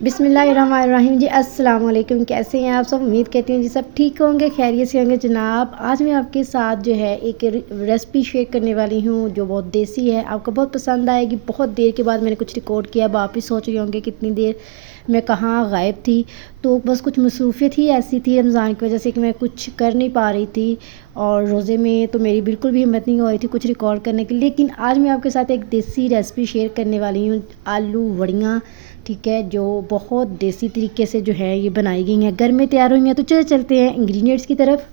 बिस्मिल्लाहिर्रहमानिर्रहीम जी। अस्सलाम वालेकुम। कैसे हैं आप सब? उम्मीद करती हूँ जी सब ठीक होंगे, खैरियत से होंगे जनाब। आज मैं आपके साथ जो है एक रेसिपी शेयर करने वाली हूँ जो बहुत देसी है, आपको बहुत पसंद आएगी। बहुत देर के बाद मैंने कुछ रिकॉर्ड किया, अब आप ही सोच रहे होंगे कितनी देर मैं कहाँ गायब थी। तो बस कुछ मसरूफियत ही ऐसी थी रमज़ान की वजह से कि मैं कुछ कर नहीं पा रही थी, और रोज़े में तो मेरी बिल्कुल भी हिम्मत नहीं हो रही थी कुछ रिकॉर्ड करने की। लेकिन आज मैं आपके साथ एक देसी रेसिपी शेयर करने वाली हूँ, आलू वड़ियाँ, ठीक है, जो बहुत देसी तरीके से जो है ये बनाई गई हैं, घर में तैयार हुई हैं। तो चलते हैं इंग्रेडिएंट्स की तरफ।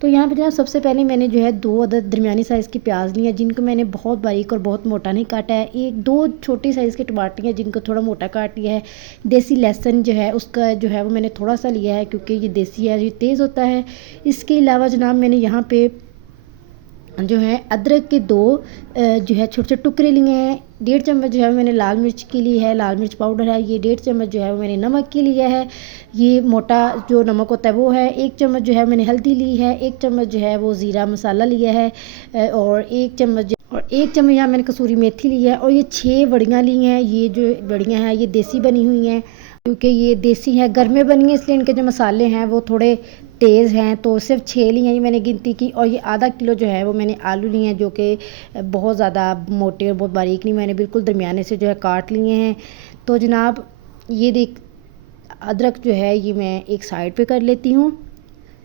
तो यहाँ पे जनाब सबसे पहले मैंने जो है 2 अदद दरमियानी साइज़ की प्याज ली है, जिनको मैंने बहुत बारीक और बहुत मोटा नहीं काटा है। एक 2 छोटी साइज़ के टमाटर हैं जिनको थोड़ा मोटा काट लिया है। देसी लहसुन जो है उसका जो है वो मैंने थोड़ा सा लिया है, क्योंकि ये देसी है, ये तेज़ होता है। इसके अलावा जनाब मैंने यहाँ पे जो है अदरक के 2 जो है छोटे छोटे टुकड़े लिए हैं। 1.5 चम्मच जो है मैंने लाल मिर्च की ली है, लाल मिर्च पाउडर है। ये 1.5 चम्मच जो है वो मैंने नमक की लिया है, ये मोटा जो नमक होता है वो है। 1 चम्मच जो है मैंने हल्दी ली है। 1 चम्मच जो है वो ज़ीरा मसाला लिया है, और 1 चम्मच यहाँ मैंने कसूरी मेथी ली है। और ये 6 वड़ियाँ ली हैं। ये जो वड़ियाँ हैं ये देसी बनी हुई हैं, क्योंकि ये देसी है, घर में बनी है, इसलिए इनके जो मसाले हैं वो थोड़े तेज़ हैं। तो सिर्फ 6 लिए हैं ये मैंने गिनती की। और ये आधा किलो जो है वो मैंने आलू लिए हैं, जो कि बहुत ज़्यादा मोटे और बहुत बारीक नहीं, मैंने बिल्कुल दरमियाने से जो है काट लिए हैं। तो जनाब ये देख, अदरक जो है ये मैं एक साइड पे कर लेती हूँ,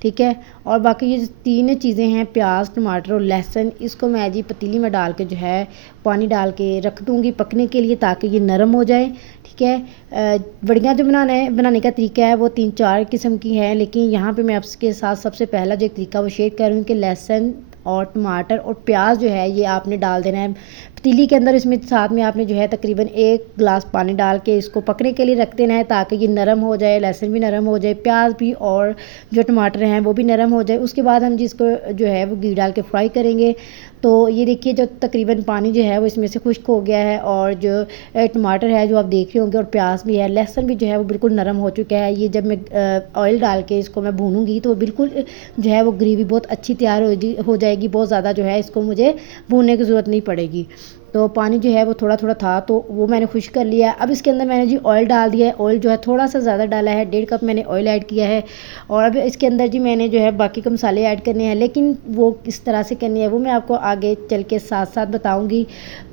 ठीक है। और बाकी ये जो 3 चीज़ें हैं, प्याज, टमाटर और लहसुन, इसको मैं जी पतीली में डाल के जो है पानी डाल के रख दूँगी पकने के लिए, ताकि ये नरम हो जाए, ठीक है। वड़ियाँ जो बनाने का तरीका है वो 3-4 किस्म की है, लेकिन यहाँ पे मैं आपके साथ सबसे पहला जो तरीका वो शेयर कर रही हूँ कि लहसुन और टमाटर और प्याज जो है ये आपने डाल देना है पतीली के अंदर। इसमें साथ में आपने जो है तकरीबन 1 गिलास पानी डाल के इसको पकने के लिए रख देना है, ताकि ये नरम हो जाए, लहसुन भी नरम हो जाए, प्याज भी, और जो टमाटर हैं वो भी नरम हो जाए। उसके बाद हम जिसको जो है वो घी डाल के फ्राई करेंगे। तो ये देखिए जो तकरीबन पानी जो है वो इसमें से खुश्क हो गया है, और जो टमाटर है जो आप देख रहे होंगे, और प्याज भी है, लहसुन भी जो है वो बिल्कुल नरम हो चुका है। ये जब मैं ऑयल डाल के इसको मैं भूनूंगी तो बिल्कुल जो है वो ग्रेवी बहुत अच्छी तैयार हो जाएगी। बहुत ज़्यादा जो है इसको मुझे भूनने की ज़रूरत नहीं पड़ेगी। तो पानी जो है वो थोड़ा थोड़ा था, तो वो मैंने खुश कर लिया। अब इसके अंदर मैंने जी ऑयल डाल दिया है। ऑयल जो है थोड़ा सा ज़्यादा डाला है, 1.5 कप मैंने ऑयल ऐड किया है। और अब इसके अंदर जी मैंने जो है बाकी के मसाले ऐड करने हैं, लेकिन वो किस तरह से करनी है वो मैं आपको आगे चल के साथ साथ बताऊँगी।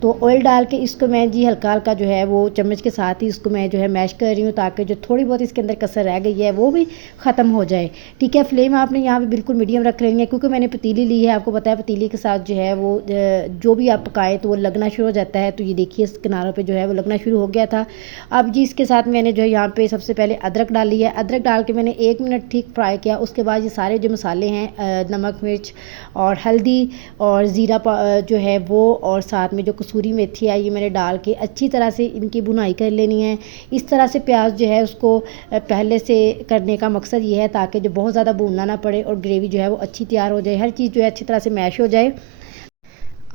तो ऑयल डाल के इसको मैं जी हल्का हल्का जो है वो चम्मच के साथ ही इसको मैं जो है मैश कर रही हूँ, ताकि जो थोड़ी बहुत इसके अंदर कसर रह गई है वो भी ख़त्म हो जाए, ठीक है। फ्लेम आपने यहाँ पे बिल्कुल मीडियम रख रही है, क्योंकि मैंने पतीली ली है, आपको पता है पतीली के साथ जो है वो जो भी आप पकाएं तो वो लगना शुरू हो जाता है। तो ये देखिए इस किनारों पे जो है वो लगना शुरू हो गया था। अब जी इसके साथ मैंने जो है यहाँ पे सबसे पहले अदरक डाल लिया है। अदरक डाल के मैंने 1 मिनट ठीक फ्राई किया। उसके बाद ये सारे जो मसाले हैं, नमक, मिर्च और हल्दी और ज़ीरा जो है वो, और साथ में जो कसूरी मेथी है ये मैंने डाल के अच्छी तरह से इनकी भुनाई कर लेनी है। इस तरह से प्याज जो है उसको पहले से करने का मकसद ये है ताकि जो बहुत ज़्यादा भूनना ना पड़े, और ग्रेवी जो है वो अच्छी तैयार हो जाए, हर चीज़ जो है अच्छी तरह से मैश हो जाए।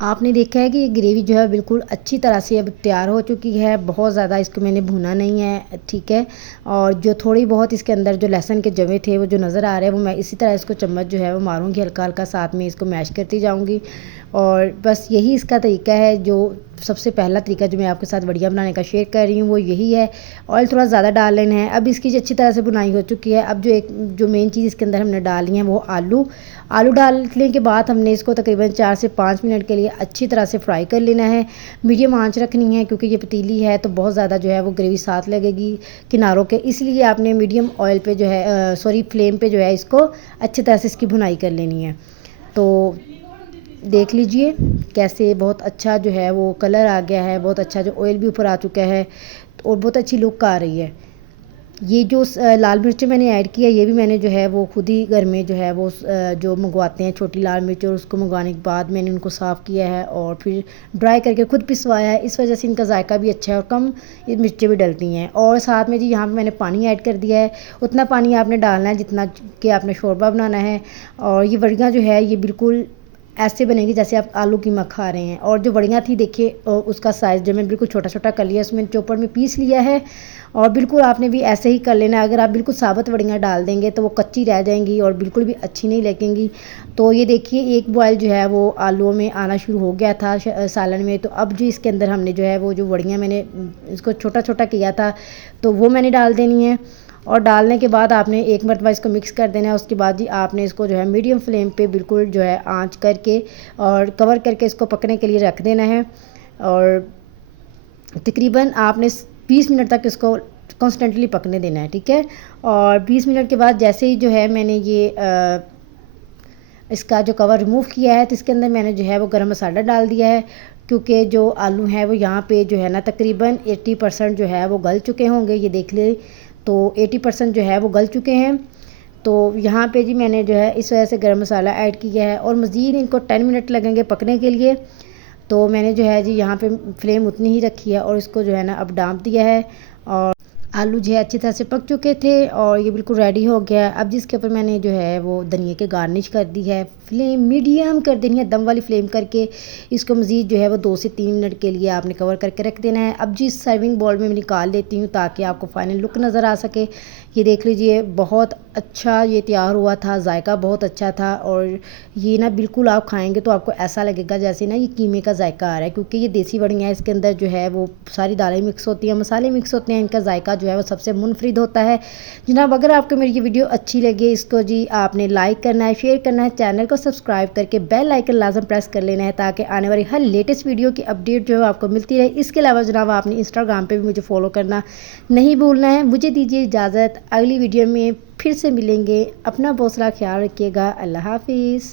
आपने देखा है कि ये ग्रेवी जो है बिल्कुल अच्छी तरह से अब तैयार हो चुकी है, बहुत ज़्यादा इसको मैंने भुना नहीं है, ठीक है। और जो थोड़ी बहुत इसके अंदर जो लहसुन के जवे थे वो जो नज़र आ रहे हैं, वो मैं इसी तरह इसको चम्मच जो है वो मारूंगी हल्का हल्का, साथ में इसको मैश करती जाऊंगी। और बस यही इसका तरीका है। जो सबसे पहला तरीका जो मैं आपके साथ वड़िया बनाने का शेयर कर रही हूँ वो यही है। ऑयल थोड़ा ज़्यादा डाल लेना है। अब इसकी अच्छी तरह से बुनाई हो चुकी है। अब जो मेन चीज़ इसके अंदर हमने डाली है वो आलू डालने के बाद हमने इसको तकरीबन 4 से 5 मिनट के लिए अच्छी तरह से फ्राई कर लेना है। मीडियम आंच रखनी है, क्योंकि ये पतीली है तो बहुत ज़्यादा जो है वो ग्रेवी साथ लगेगी किनारों के, इसलिए आपने मीडियम ऑयल पे जो है फ्लेम पे जो है इसको अच्छी तरह से इसकी भुनाई कर लेनी है। तो देख लीजिए कैसे बहुत अच्छा जो है वो कलर आ गया है, बहुत अच्छा जो ऑयल भी ऊपर आ चुका है, और बहुत अच्छी लुक आ रही है। ये जो लाल मिर्च मैंने ऐड किया, ये भी मैंने जो है वो खुद ही घर में जो है वो जो मंगवाते हैं छोटी लाल मिर्च, और उसको मंगवाने के बाद मैंने उनको साफ़ किया है और फिर ड्राई करके खुद पिसवाया है। इस वजह से इनका जायका भी अच्छा है और कम ये मिर्चें भी डलती हैं। और साथ में जी यहाँ पे मैंने पानी ऐड कर दिया है। उतना पानी आपने डालना है जितना कि आपने शोरबा बनाना है। और ये वड़ियाँ जो है ये बिल्कुल ऐसे बनेगी जैसे आप आलू कीमा खा रहे हैं। और जो वड़ियाँ थी देखिए उसका साइज़ जो मैं बिल्कुल छोटा छोटा कर लिया, उसमें चॉपर में पीस लिया है। और बिल्कुल आपने भी ऐसे ही कर लेना। अगर आप बिल्कुल साबुत वड़ियाँ डाल देंगे तो वो कच्ची रह जाएंगी और बिल्कुल भी अच्छी नहीं लगेंगी। तो ये देखिए एक बॉयल जो है वो आलूओं में आना शुरू हो गया था सालन में। तो अब जो इसके अंदर हमने जो है वो जो वड़ियाँ मैंने इसको छोटा छोटा किया था तो वो मैंने डाल देनी है। और डालने के बाद आपने एक मरतबा इसको मिक्स कर देना है। उसके बाद जी आपने इसको जो है मीडियम फ्लेम पे बिल्कुल जो है आंच करके और कवर करके इसको पकने के लिए रख देना है। और तकरीबन आपने 20 मिनट तक इसको कॉन्स्टेंटली पकने देना है, ठीक है। और 20 मिनट के बाद जैसे ही जो है मैंने ये इसका जो कवर रिमूव किया है तो इसके अंदर मैंने जो है वो गरम मसाला डाल दिया है। क्योंकि जो आलू हैं वो यहाँ पे जो है ना तकरीबन 80% जो है वो गल चुके होंगे, ये देख ले। तो 80% जो है वो गल चुके हैं। तो यहाँ पे जी मैंने जो है इस वजह से गरम मसाला ऐड किया है। और मज़ीद इनको 10 मिनट लगेंगे पकने के लिए। तो मैंने जो है जी यहाँ पे फ्लेम उतनी ही रखी है और इसको जो है ना अब डांप दिया है। और आलू जो है अच्छी तरह से पक चुके थे और ये बिल्कुल रेडी हो गया। अब जिसके ऊपर मैंने जो है वो धनिया के गार्निश कर दी है। फ्लेम मीडियम कर देनी है, दम वाली फ्लेम करके इसको मज़ीद जो है वो 2 से 3 मिनट के लिए आपने कवर करके रख देना है। अब जी सर्विंग बॉल में मैं निकाल लेती हूँ ताकि आपको फाइनल लुक नज़र आ सके। ये देख लीजिए बहुत अच्छा ये तैयार हुआ था, जायका बहुत अच्छा था। और ये ना बिल्कुल आप खाएंगे तो आपको ऐसा लगेगा जैसे ना ये कीमे का जायका आ रहा है, क्योंकि ये देसी वड़ियाँ हैं। इसके अंदर जो है वो सारी दालें मिक्स होती हैं, मसाले मिक्स होते हैं, इनका जायका जो है वो सबसे मुनफरिद होता है। जनाब अगर आपको मेरी ये वीडियो अच्छी लगे इसको जी आपने लाइक करना है, शेयर करना है, चैनल को सब्सक्राइब करके बेल आइकन लाजम प्रेस कर लेना है ताकि आने वाली हर लेटेस्ट वीडियो की अपडेट जो है आपको मिलती रहे। इसके अलावा जनाब आपने इंस्टाग्राम पे भी मुझे फॉलो करना नहीं भूलना है। मुझे दीजिए इजाज़त, अगली वीडियो में फिर से मिलेंगे। अपना बहुत सारा ख्याल रखिएगा। अल्लाह हाफिज़।